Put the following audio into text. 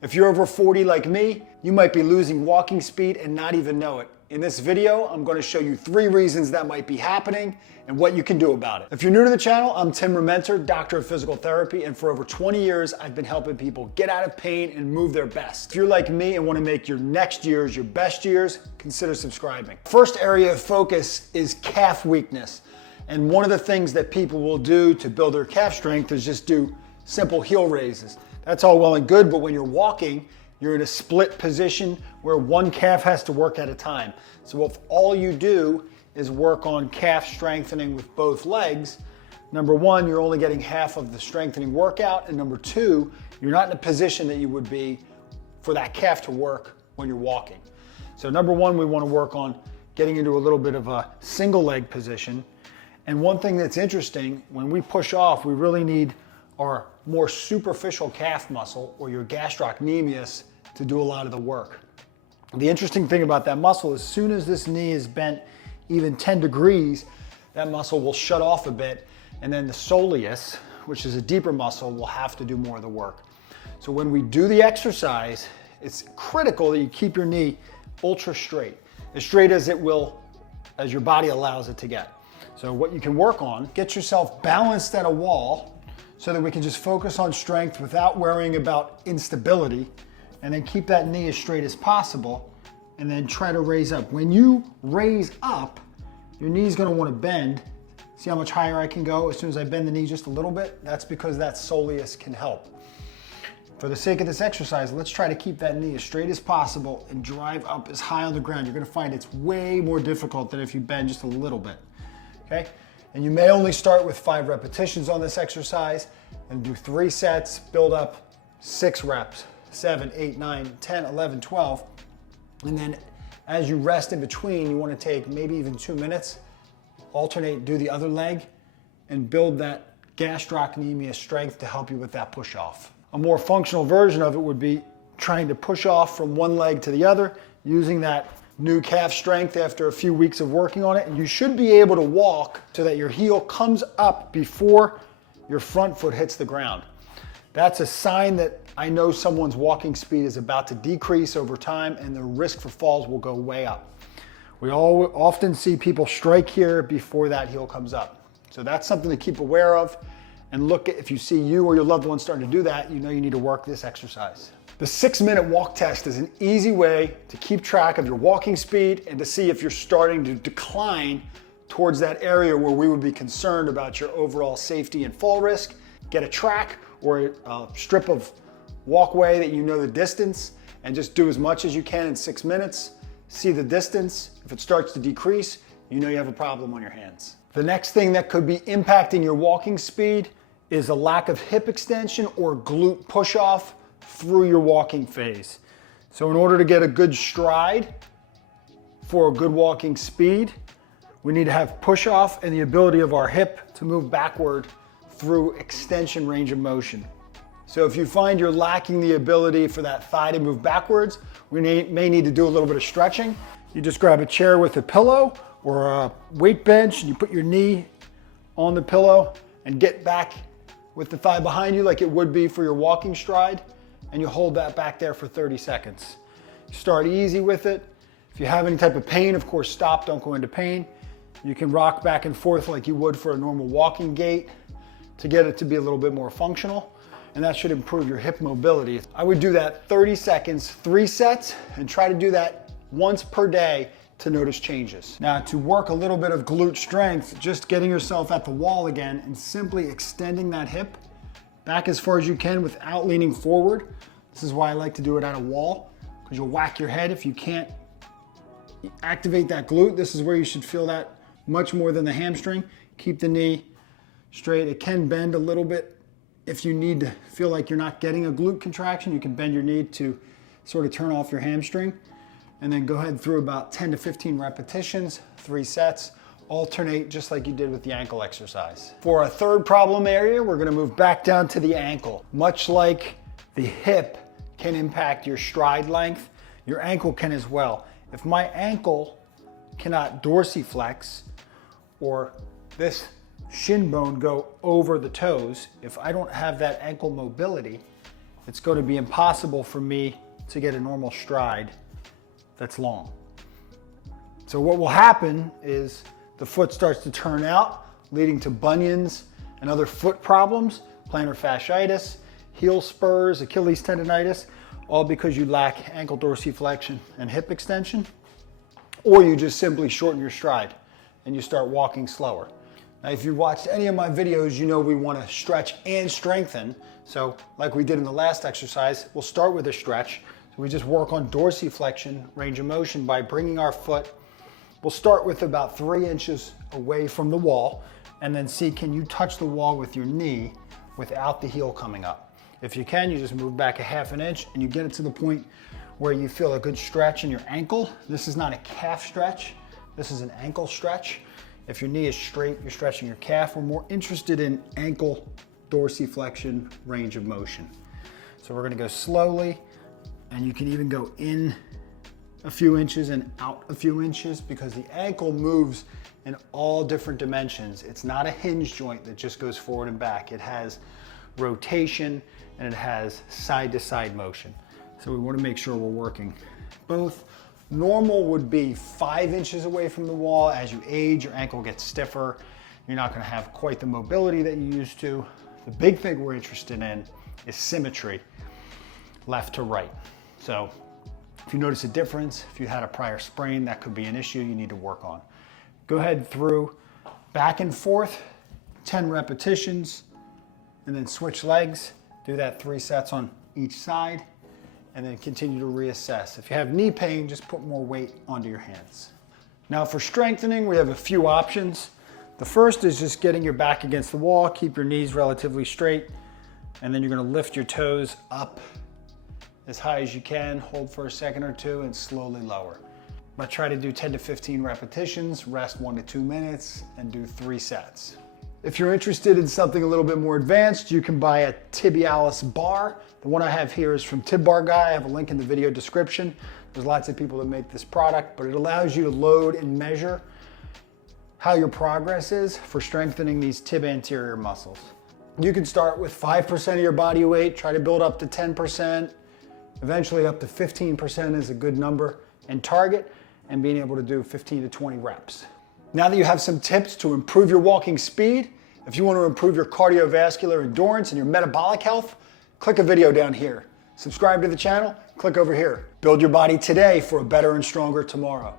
If you're over 40 like me, you might be losing walking speed and not even know it. In this video, I'm going to show you 3 reasons that might be happening and what you can do about it. If you're new to the channel, I'm Tim Rementer, doctor of physical therapy, and for over 20 years, I've been helping people get out of pain and move their best. If you're like me and want to make your next years your best years, consider subscribing. First area of focus is calf weakness. And one of the things that people will do to build their calf strength is just do simple heel raises. That's all well and good, but when you're walking, you're in a split position where one calf has to work at a time. So if all you do is work on calf strengthening with both legs, number one, you're only getting half of the strengthening workout, and number two, you're not in a position that you would be for that calf to work when you're walking. So number one, we want to work on getting into a little bit of a single leg position. And one thing that's interesting, when we push off, we really need our more superficial calf muscle, or your gastrocnemius, to do a lot of the work. The interesting thing about that muscle, as soon as this knee is bent even 10 degrees, that muscle will shut off a bit, and then the soleus, which is a deeper muscle, will have to do more of the work. So when we do the exercise, it's critical that you keep your knee ultra straight as it will, as your body allows it to get. So what you can work on, get yourself balanced at a wall, so that we can just focus on strength without worrying about instability, and then keep that knee as straight as possible, and then try to raise up. When you raise up, your knee's gonna wanna bend. See how much higher I can go as soon as I bend the knee just a little bit? That's because that soleus can help. For the sake of this exercise, let's try to keep that knee as straight as possible and drive up as high on the ground. You're gonna find it's way more difficult than if you bend just a little bit, okay? And you may only start with 5 repetitions on this exercise and do 3 sets, build up 6 reps, 7, 8, 9, 10, 11, 12. And then as you rest in between, you want to take maybe even 2 minutes, alternate, do the other leg, and build that gastrocnemius strength to help you with that push off. A more functional version of it would be trying to push off from one leg to the other, using that new calf strength after a few weeks of working on it. And you should be able to walk so that your heel comes up before your front foot hits the ground. That's a sign that I know someone's walking speed is about to decrease over time, and the risk for falls will go way up. We often see people strike here before that heel comes up. So that's something to keep aware of. And look, if you see you or your loved one starting to do that, you know you need to work this exercise. The 6-minute walk test is an easy way to keep track of your walking speed and to see if you're starting to decline towards that area where we would be concerned about your overall safety and fall risk. Get a track or a strip of walkway that you know the distance, and just do as much as you can in 6 minutes. See the distance. If it starts to decrease, you know you have a problem on your hands. The next thing that could be impacting your walking speed is a lack of hip extension or glute push-off through your walking phase. So in order to get a good stride for a good walking speed, we need to have push-off and the ability of our hip to move backward through extension range of motion. So if you find you're lacking the ability for that thigh to move backwards, we may need to do a little bit of stretching. You just grab a chair with a pillow or a weight bench, and you put your knee on the pillow and get back with the thigh behind you like it would be for your walking stride, and you hold that back there for 30 seconds. Start easy with it. If you have any type of pain, of course, stop, don't go into pain. You can rock back and forth like you would for a normal walking gait to get it to be a little bit more functional, and that should improve your hip mobility. I would do that 30 seconds, 3 sets, and try to do that once per day to notice changes. Now, to work a little bit of glute strength, just getting yourself at the wall again and simply extending that hip back as far as you can without leaning forward. This is why I like to do it at a wall, because you'll whack your head if you can't activate that glute. This is where you should feel that much more than the hamstring. Keep the knee straight. It can bend a little bit. If you need to feel like you're not getting a glute contraction, you can bend your knee to sort of turn off your hamstring. And then go ahead through about 10 to 15 repetitions, 3 sets. Alternate just like you did with the ankle exercise. For our third problem area, we're gonna move back down to the ankle. Much like the hip can impact your stride length, your ankle can as well. If my ankle cannot dorsiflex, or this shin bone go over the toes, if I don't have that ankle mobility, it's going to be impossible for me to get a normal stride that's long. So what will happen is the foot starts to turn out, leading to bunions and other foot problems, plantar fasciitis, heel spurs, Achilles tendonitis, all because you lack ankle dorsiflexion and hip extension, or you just simply shorten your stride and you start walking slower. Now, if you watched any of my videos, you know we want to stretch and strengthen. So like we did in the last exercise, we'll start with a stretch. So we just work on dorsiflexion, range of motion by bringing our foot. We'll start with about 3 inches away from the wall and then see, can you touch the wall with your knee without the heel coming up? If you can, you just move back a half an inch and you get it to the point where you feel a good stretch in your ankle. This is not a calf stretch. This is an ankle stretch. If your knee is straight, you're stretching your calf. We're more interested in ankle dorsiflexion, range of motion. So we're gonna go slowly, and you can even go in a few inches and out a few inches because the ankle moves in all different dimensions. It's not a hinge joint that just goes forward and back. It has rotation and it has side to side motion. So we want to make sure we're working both. Normal would be 5 inches away from the wall. As you age, your ankle gets stiffer. You're not going to have quite the mobility that you used to. The big thing we're interested in is symmetry, left to right. So if you notice a difference, if you had a prior sprain, that could be an issue you need to work on. Go ahead through back and forth, 10 repetitions, and then switch legs. Do that 3 sets on each side, and then continue to reassess. If you have knee pain, just put more weight onto your hands. Now for strengthening, we have a few options. The first is just getting your back against the wall, keep your knees relatively straight, and then you're gonna lift your toes up as high as you can, hold for a second or two, and slowly lower. I try to do 10 to 15 repetitions, rest 1 to 2 minutes, and do 3 sets. If you're interested in something a little bit more advanced, you can buy a Tibialis bar. The one I have here is from Tib Bar Guy. I have a link in the video description. There's lots of people that make this product, but it allows you to load and measure how your progress is for strengthening these tib anterior muscles. You can start with 5% of your body weight, try to build up to 10%, eventually up to 15% is a good number and target, and being able to do 15 to 20 reps. Now that you have some tips to improve your walking speed, if you want to improve your cardiovascular endurance and your metabolic health, click a video down here. Subscribe to the channel, click over here. Build your body today for a better and stronger tomorrow.